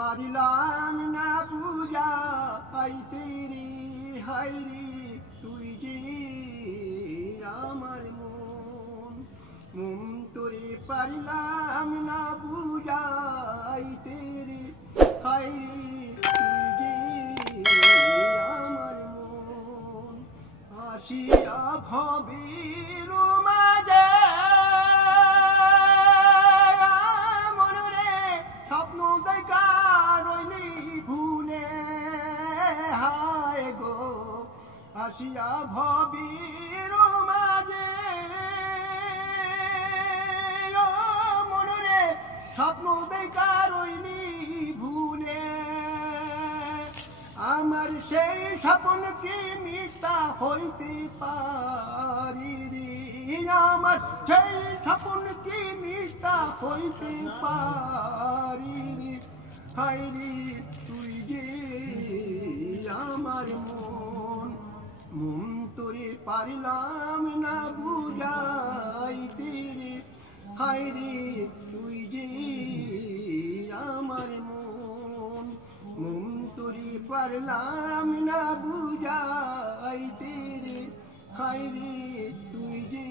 পারিলাম না বুঝাইতে রে হায়রে তুই যে আমার মন মন তোরে পারিলাম না বুঝাইতে রে হায়রে তুই যে আমার মন আসিয়া ভবের মাঝে স্বপ্ন দেখা রইলি ভুলে হায় গো আসিয়া ভবির মাঝে মনরে স্বপ্ন দেখা রইলি ভুলে আমার সেই স্বপ্ন কি মিথ্যা হইতে পারি রে আমার সেই স্বপ্ন কি মিথ্যা হইতে পারি রে হায়রে তুই যে আমার মন মন তোরে পারিলাম না বুঝাইতে রে হায়রে তুই যে আমার মন মন তোরে পারলাম না বুঝাইতে রে হায়রে তুই যে